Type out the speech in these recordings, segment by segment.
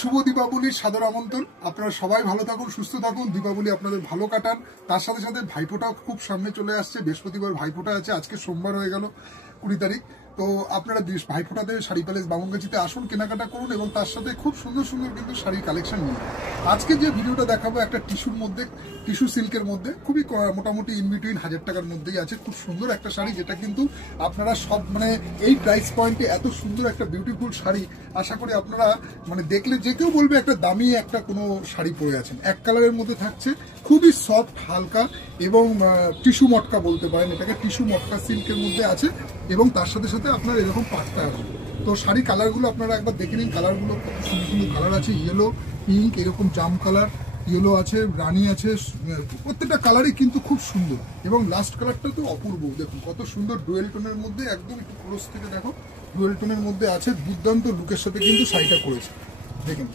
শুভ দীপাবলির সাদর আমন্ত্রণ। আপনারা সবাই ভালো থাকুন, সুস্থ থাকুন, দীপাবলি আপনাদের ভালো কাটান। তার সাথে সাথে ভাইফোঁটাও খুব সামনে চলে আসছে। বৃহস্পতিবার ভাইফোঁটা আছে, আজকে সোমবার হয়ে গেল 20 তারিখ। তো আপনারা ভাইফোঁটাতে শাড়ি প্যালেস বামুনগাছিতে আসুন, কেনাকাটা করুন এবং তার সাথে খুব সুন্দর সুন্দর কিন্তু শাড়ির কালেকশন নিন। আজকে যে ভিডিওটা দেখাবো একটা টিস্যুর মধ্যে, টিস্যু সিল্কের মধ্যে, খুবই মোটামুটি ইন বিটুইন 1000 টাকার মধ্যেই আছে। খুব সুন্দর একটা শাড়ি, যেটা কিন্তু আপনারা সব এই প্রাইস পয়েন্টে এত সুন্দর একটা বিউটিফুল শাড়ি আশা করি আপনারা দেখলে যে কেউ বলবে একটা দামি একটা কোনো শাড়ি পরে আছেন। এক কালারের মধ্যে থাকছে, খুবই সফট, হালকা এবং টিস্যু মটকা বলতে পারেন এটাকে, টিস্যু মটকা সিল্কের মধ্যে আছে এবং তার সাথে সাথে আপনার এরকম পাটটা আছে। তো শাড়ি কালারগুলো আপনারা একবার দেখে নিন। কালারগুলো কত সুন্দর সুন্দর কালার আছে, ইয়েলো, পিঙ্ক, এরকম জাম কালার, ইয়েলো আছে, রানি আছে, প্রত্যেকটা কালারই কিন্তু খুব সুন্দর এবং লাস্ট কালারটা তো অপূর্ব। দেখুন কত সুন্দর ডুয়েল টোনের মধ্যে, একদম একটু ক্লোজ থেকে দেখো, ডুয়েল টোনের মধ্যে আছে। দুর্দান্ত লুকের সাথে কিন্তু শাড়িটা করেছে। দেখুন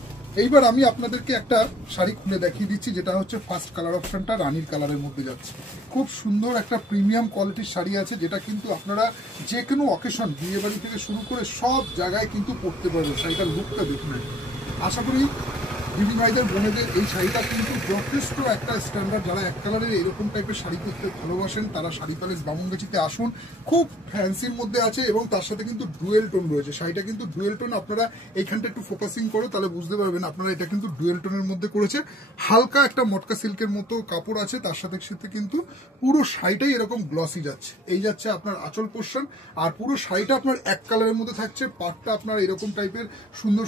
এইবার আমি আপনাদেরকে একটা শাড়ি খুলে দেখিয়ে দিচ্ছি, যেটা হচ্ছে ফার্স্ট কালার অপশনটা রানির কালারের মধ্যে যাচ্ছে। খুব সুন্দর একটা প্রিমিয়াম কোয়ালিটির শাড়ি আছে, যেটা কিন্তু আপনারা যে কোনো অকেশন, বিয়ে বাড়ি থেকে শুরু করে সব জায়গায় কিন্তু পরতে পারবেন। শাড়িটার লুকটা দেখুন, আশা করি দিদি ভাইদের বোনেদের এই শাড়িটা কিন্তু যথেষ্ট একটা স্ট্যান্ডার্ড। যারা এক কালারের এরকম টাইপের শাড়ি পরতে ভালোবাসেন তারা শাড়ি প্যালেস বামুনগাছিতে আসুন। খুব ফ্যান্সির মধ্যে আছে এবং তার সাথে কিন্তু ডুয়েল টোন রয়েছে। শাড়িটা কিন্তু ডুয়েল টোন, আপনারা এইখানটা একটু ফোকাসিং করো তাহলে বুঝতে পারবেন আপনারা এটা কিন্তু ডুয়েল টোনের মধ্যে করেছে। হালকা একটা মটকা সিল্কের মতো কাপড় আছে, তার সাথে সাথে কিন্তু পুরো শাড়িটাই এরকম গ্লসি যাচ্ছে। এই যাচ্ছে আপনার আঁচল পোর্শন, আর পুরো শাড়িটা আপনার এক কালারের মধ্যে থাকছে। পাটটা আপনার এরকম টাইপের সুন্দর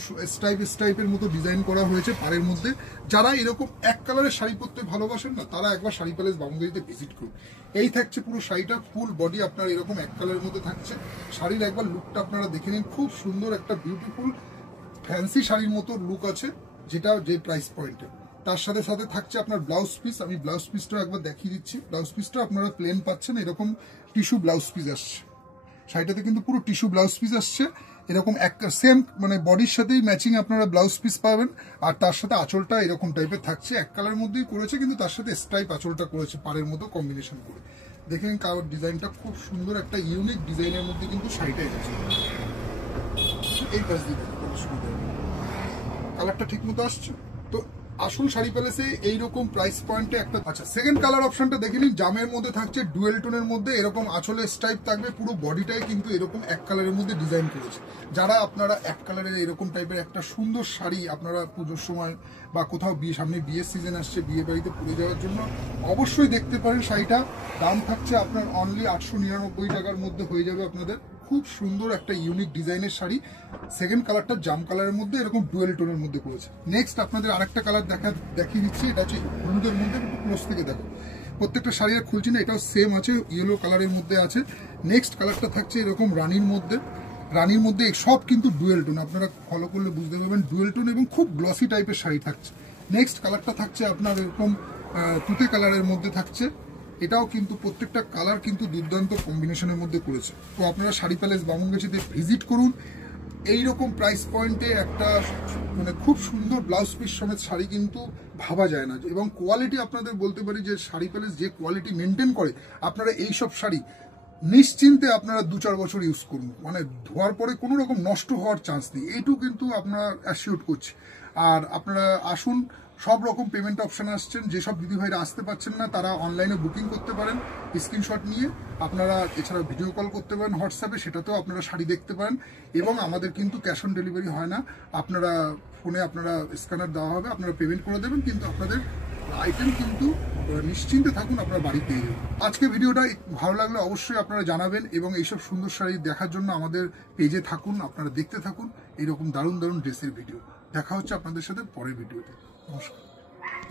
স্টাইপের মতো ডিজাইন করা হয়েছে পাড়ের মধ্যে। যারা এরকম এক কালারের শাড়ি পরতে ভালোবাসেন না, তারা একবার শাড়ি প্যালেস বামুনগাছিতে ভিজিট করুন। এই থাকছে পুরো শাড়িটা, ফুল বডি আপনার এরকম এক কালারের মধ্যে থাকছে। শাড়ির একবার লুকটা আপনারা দেখে নিন, খুব সুন্দর একটা বিউটিফুল ফ্যান্সি শাড়ির মতো লুক আছে, যেটা যে প্রাইস পয়েন্টে। তার সাথে সাথে থাকছে আপনার ব্লাউজ পিস। আমি ব্লাউজ পিসটা একবার দেখিয়ে দিচ্ছি। ব্লাউজ পিসটা আপনারা প্লেন পাচ্ছেন, এরকম টিস্যু ব্লাউজ পিস আসছে। শাড়িটাতে কিন্তু পুরো টিস্যু ব্লাউজ পিস আসছে, এরকম এক সেম বডির সাথেই ম্যাচিং আপনারা ব্লাউজ পিস পাবেন। আর তার সাথে আঁচলটা এরকম টাইপের থাকছে, এক কালার মধ্যেই করেছে কিন্তু তার সাথে স্ট্রাইপ আঁচলটা করেছে পাড়ের মতো কম্বিনেশন করে। দেখেন কালার ডিজাইনটা খুব সুন্দর, একটা ইউনিক ডিজাইনের মধ্যে কিন্তু শাড়িটা এসেছে। এই পাশ দিয়ে কালারটা ঠিক মতো আসছে। তো আসুন শাড়ি প্যালেসে এইরকম প্রাইস পয়েন্টে একটা। আচ্ছা, সেকেন্ড কালার অপশনটা দেখে নিন। জামের মধ্যে থাকছে, ডুয়েল টোনের মধ্যে এরকম আঁচলের স্টাইপ থাকবে, পুরো বডিটাই কিন্তু এরকম এক কালারের মধ্যে ডিজাইন করেছে। যারা আপনারা এক কালারের এরকম টাইপের একটা সুন্দর শাড়ি আপনারা পুজোর সময় বা কোথাও সামনে বিয়ের সিজন আসছে, বিয়ে বাড়িতে পরে যাওয়ার জন্য অবশ্যই দেখতে পারেন শাড়িটা। দাম থাকছে আপনার অনলি 899 টাকার মধ্যে হয়ে যাবে আপনাদের। খুব সুন্দর একটা ইউনিক ডিজাইনের শাড়ি। সেকেন্ড কালারটা জাম কালারের মধ্যে এরকম ডুয়েল টোনের মধ্যে করেছে। নেক্সট আপনাদের আরেকটা কালার দেখিয়ে দিচ্ছি, এটা হচ্ছে হলুদের মধ্যে। একটু ক্লোজ থেকে দেখো, প্রত্যেকটা শাড়ি আর খুলছি না, এটাও সেম আছে, ইয়েলো কালারের মধ্যে আছে। নেক্সট কালারটা থাকছে এরকম রানির মধ্যে। রানির মধ্যে সব কিন্তু ডুয়েল টোন, আপনারা ফলো করলে বুঝতে পারবেন ডুয়েল টোন এবং খুব গ্লসি টাইপের শাড়ি থাকছে। নেক্সট কালারটা থাকছে আপনার এরকম তুতে কালারের মধ্যে থাকছে। এটাও কিন্তু প্রত্যেকটা কালার কিন্তু দুর্দান্ত কম্বিনেশনের মধ্যে করেছে। তো আপনারা শাড়ি প্যালেস বামুনগাছিতে ভিজিট করুন। এইরকম প্রাইস পয়েন্টে একটা খুব সুন্দর ব্লাউজ পিস সমেত শাড়ি কিন্তু ভাবা যায় না। এবং কোয়ালিটি আপনাদের বলতে পারি যে শাড়ি প্যালেস যে কোয়ালিটি মেনটেন করে, আপনারা এইসব শাড়ি নিশ্চিন্তে আপনারা 2-4 বছর ইউজ করুন, ধোয়ার পরে কোনো রকম নষ্ট হওয়ার চান্স নেই, এইটুকু কিন্তু আপনারা অ্যাসিওর করছি। আর আপনারা আসুন, সব রকম পেমেন্ট অপশন আসছেন। যেসব দিদিভাইরা আসতে পারছেন না তারা অনলাইনে বুকিং করতে পারেন স্ক্রিনশট নিয়ে। আপনারা এছাড়া ভিডিও কল করতে পারেন হোয়াটসঅ্যাপে, সেটাতেও আপনারা শাড়ি দেখতে পারেন। এবং আমাদের কিন্তু ক্যাশ অন ডেলিভারি হয় না, আপনারা ফোনে আপনারা স্ক্যানার দেওয়া হবে, আপনারা পেমেন্ট করে দেবেন, কিন্তু আপনাদের আইটেম কিন্তু নিশ্চিন্তে থাকুন, আপনারা বাড়ি পেয়ে যাবেন। আজকে ভিডিওটা ভালো লাগলে অবশ্যই আপনারা জানাবেন এবং এইসব সুন্দর শাড়ি দেখার জন্য আমাদের পেজে থাকুন, আপনারা দেখতে থাকুন এইরকম দারুণ দারুণ ড্রেসের ভিডিও। দেখা হচ্ছে আপনাদের সাথে পরের ভিডিওতে। নমস্কার।